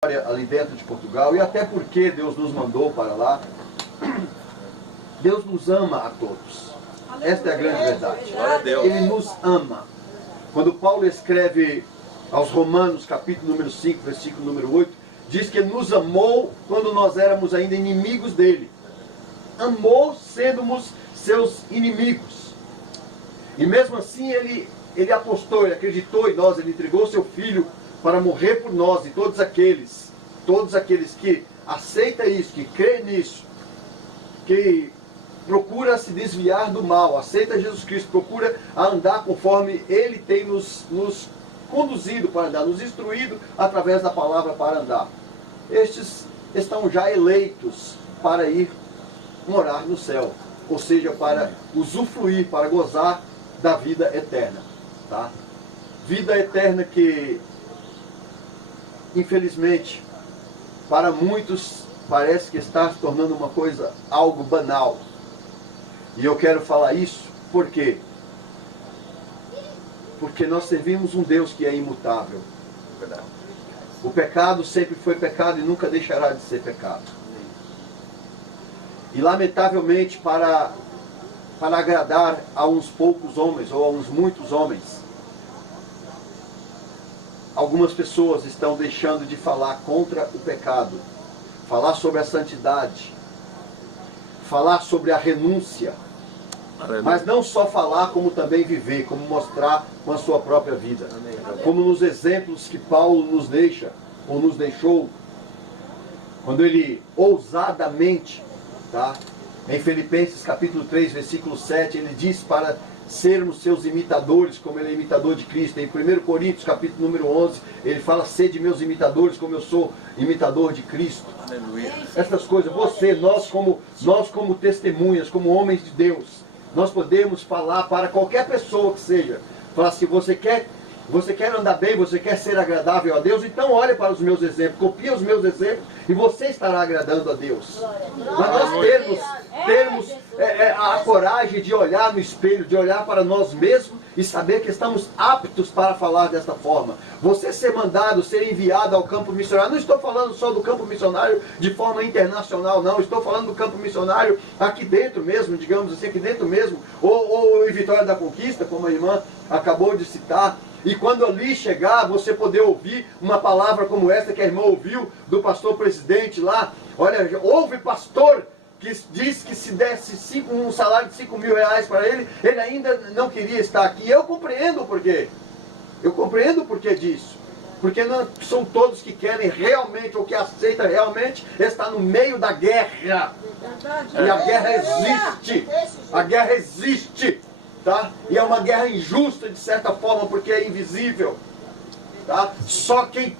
ali dentro de Portugal, e até porque Deus nos mandou para lá. Deus nos ama a todos. Esta é a grande verdade. Ele nos ama. Quando Paulo escreve aos Romanos, capítulo número 5, versículo número 8, diz que ele nos amou quando nós éramos ainda inimigos dele. Amou sendo-nos seus inimigos. E mesmo assim ele apostou, ele acreditou em nós, ele entregou seu filho para morrer por nós. E todos aqueles que aceitam isso, que creem nisso, que procura se desviar do mal, aceita Jesus Cristo, procura andar conforme Ele tem nos conduzido para andar, nos instruído através da palavra para andar. Estes estão já eleitos para ir morar no céu, ou seja, para usufruir, para gozar da vida eterna. Tá? Vida eterna que, infelizmente, para muitos parece que está se tornando uma coisa, algo banal. E eu quero falar isso, por quê? Porque nós servimos um Deus que é imutável. O pecado sempre foi pecado e nunca deixará de ser pecado. E lamentavelmente, para agradar a uns poucos homens, ou a uns muitos homens, algumas pessoas estão deixando de falar contra o pecado, falar sobre a santidade, falar sobre a renúncia. Mas não só falar, como também viver, como mostrar com a sua própria vida. Como nos exemplos que Paulo nos deixa, ou nos deixou, quando ele ousadamente, tá? Em Filipenses capítulo 3, versículo 7, ele diz para sermos seus imitadores, como ele é imitador de Cristo. Em 1 Coríntios capítulo número 11, ele fala: sede meus imitadores, como eu sou imitador de Cristo. Aleluia. Essas coisas, nós como testemunhas, como homens de Deus, nós podemos falar para qualquer pessoa que seja, falar assim: você quer andar bem, você quer ser agradável a Deus, então olhe para os meus exemplos, copie os meus exemplos e você estará agradando a Deus. Mas nós termos a coragem de olhar no espelho, de olhar para nós mesmos e saber que estamos aptos para falar desta forma. Você ser mandado, ser enviado ao campo missionário, não estou falando só do campo missionário de forma internacional, não, estou falando do campo missionário aqui dentro mesmo, digamos assim, aqui dentro mesmo, ou em Vitória da Conquista, como a irmã acabou de citar. E quando ali chegar, você poder ouvir uma palavra como esta que a irmã ouviu do pastor presidente lá. Olha, houve pastor que diz que se desse um salário de 5 mil reais para ele, ele ainda não queria estar aqui. Eu compreendo o porquê. Eu compreendo o porquê disso. Porque não são todos que querem realmente, ou que aceitam realmente, estar no meio da guerra. E a guerra existe. A guerra existe. Tá? E é uma guerra injusta de certa forma, porque é invisível. Tá? Só quem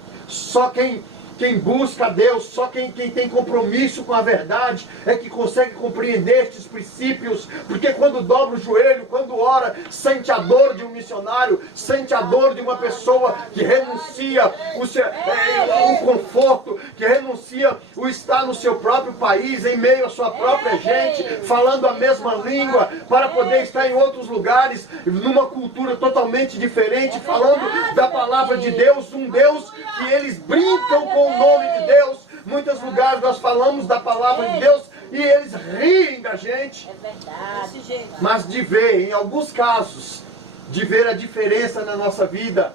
busca a Deus, só quem tem compromisso com a verdade é que consegue compreender estes princípios. Porque quando dobra o joelho, quando ora, sente a dor de um missionário, sente a dor de uma pessoa que renuncia o conforto, que renuncia o estar no seu próprio país, em meio à sua própria gente, falando a mesma língua, para poder estar em outros lugares, numa cultura totalmente diferente, falando da palavra de Deus, um Deus que eles brincam com o nome de Deus. Muitos lugares nós falamos da palavra de Deus e eles riem da gente. É verdade. Mas de ver, em alguns casos, de ver a diferença na nossa vida,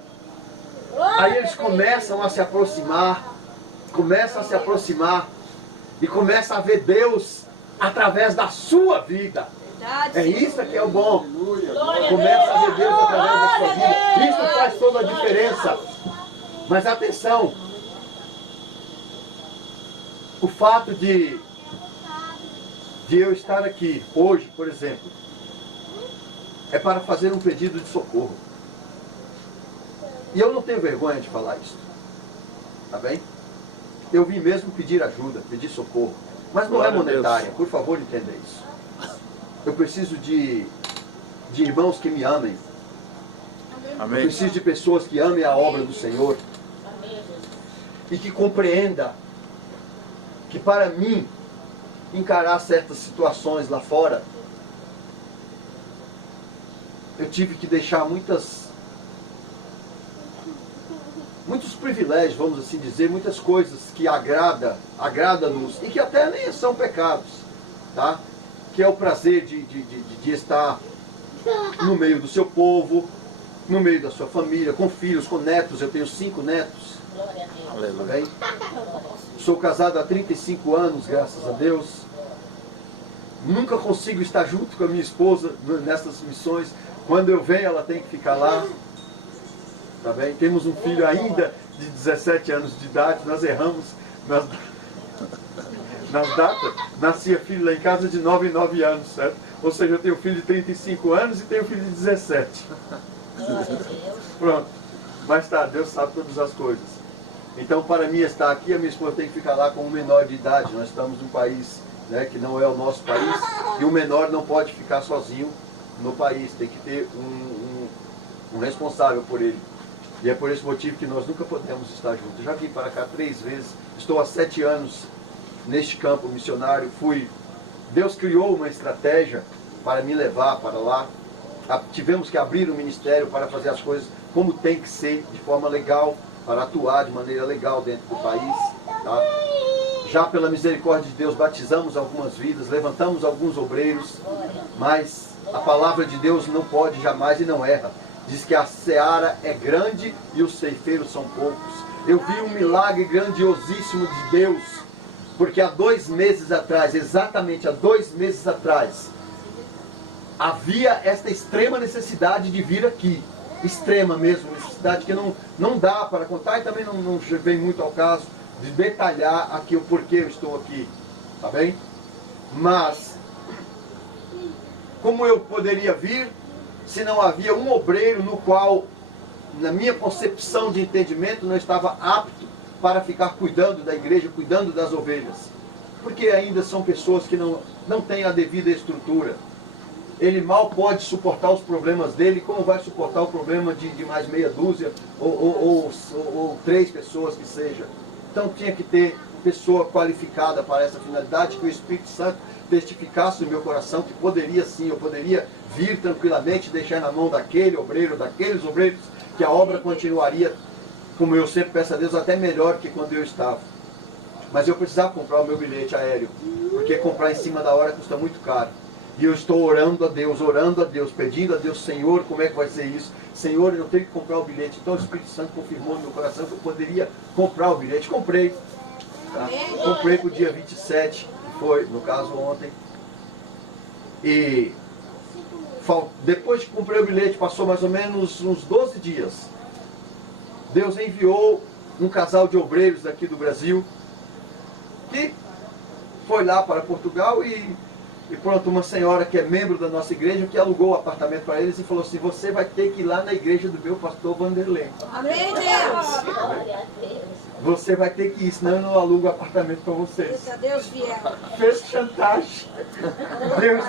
aí eles começam a se aproximar, e começam a ver Deus através da sua vida. É isso que é o bom. Começa a ver Deus através da sua vida. Isso faz toda a diferença. Mas atenção, o fato de eu estar aqui hoje, por exemplo, é para fazer um pedido de socorro. E eu não tenho vergonha de falar isso. Tá bem? Eu vim mesmo pedir ajuda, pedir socorro. Mas não é monetária, por favor, entenda isso. Eu preciso de irmãos que me amem. Amém. Eu preciso de pessoas que amem a obra do Senhor. E que compreenda que para mim encarar certas situações lá fora, eu tive que deixar muitas muitos privilégios, vamos assim dizer, muitas coisas que agrada-nos e que até nem são pecados, tá? Que é o prazer de estar no meio do seu povo, no meio da sua família, com filhos, com netos. Eu tenho 5 netos. Tá bem? Sou casado há 35 anos, graças a Deus. Nunca consigo estar junto com a minha esposa nessas missões. Quando eu venho, ela tem que ficar lá. Tá bem? Temos um filho ainda de 17 anos de idade. Nós erramos nas datas. Nascia filho lá em casa de 9 em 9 anos, certo? Ou seja, eu tenho filho de 35 anos e tenho filho de 17. Pronto. Mas tá, Deus sabe todas as coisas. Então, para mim estar aqui, a minha esposa tem que ficar lá com um menor de idade. Nós estamos num país, né, que não é o nosso país, e o menor não pode ficar sozinho no país. Tem que ter um responsável por ele. E é por esse motivo que nós nunca podemos estar juntos. Eu já vim para cá 3 vezes. Estou há 7 anos neste campo missionário. Deus criou uma estratégia para me levar para lá. Tivemos que abrir um ministério para fazer as coisas como tem que ser, de forma legal, para atuar de maneira legal dentro do país. Tá? Já pela misericórdia de Deus batizamos algumas vidas, levantamos alguns obreiros, mas a palavra de Deus não pode jamais e não erra. Diz que a seara é grande e os ceifeiros são poucos. Eu vi um milagre grandiosíssimo de Deus, porque há 2 meses atrás, exatamente há 2 meses atrás, havia esta extrema necessidade de vir aqui. Extrema mesmo, necessidade que não dá para contar e também não vem muito ao caso de detalhar aqui o porquê eu estou aqui. Tá bem? Mas, como eu poderia vir se não havia um obreiro no qual, na minha concepção de entendimento, não estava apto para ficar cuidando da igreja, cuidando das ovelhas? Porque ainda são pessoas que não têm a devida estrutura. Ele mal pode suportar os problemas dele, como vai suportar o problema de mais meia dúzia ou 3 pessoas que seja. Então tinha que ter pessoa qualificada para essa finalidade, que o Espírito Santo testificasse no meu coração que poderia sim, eu poderia vir tranquilamente, deixar na mão daquele obreiro, daqueles obreiros, que a obra continuaria, como eu sempre peço a Deus, até melhor que quando eu estava. Mas eu precisava comprar o meu bilhete aéreo, porque comprar em cima da hora custa muito caro. E eu estou orando a Deus, pedindo a Deus, Senhor, como é que vai ser isso? Senhor, eu tenho que comprar o bilhete. Então o Espírito Santo confirmou no meu coração que eu poderia comprar o bilhete. Comprei. Tá? Comprei para o dia 27, que foi, no caso, ontem. E depois que comprei o bilhete, passou mais ou menos uns 12 dias. Deus enviou um casal de obreiros daqui do Brasil, que foi lá para Portugal e pronto, uma senhora que é membro da nossa igreja, que alugou o apartamento para eles e falou assim: você vai ter que ir lá na igreja do meu pastor Vanderlei. Amém, Deus! Você vai ter que ir, senão eu não alugo o apartamento para vocês. Deus fiel. Fez chantagem. Deus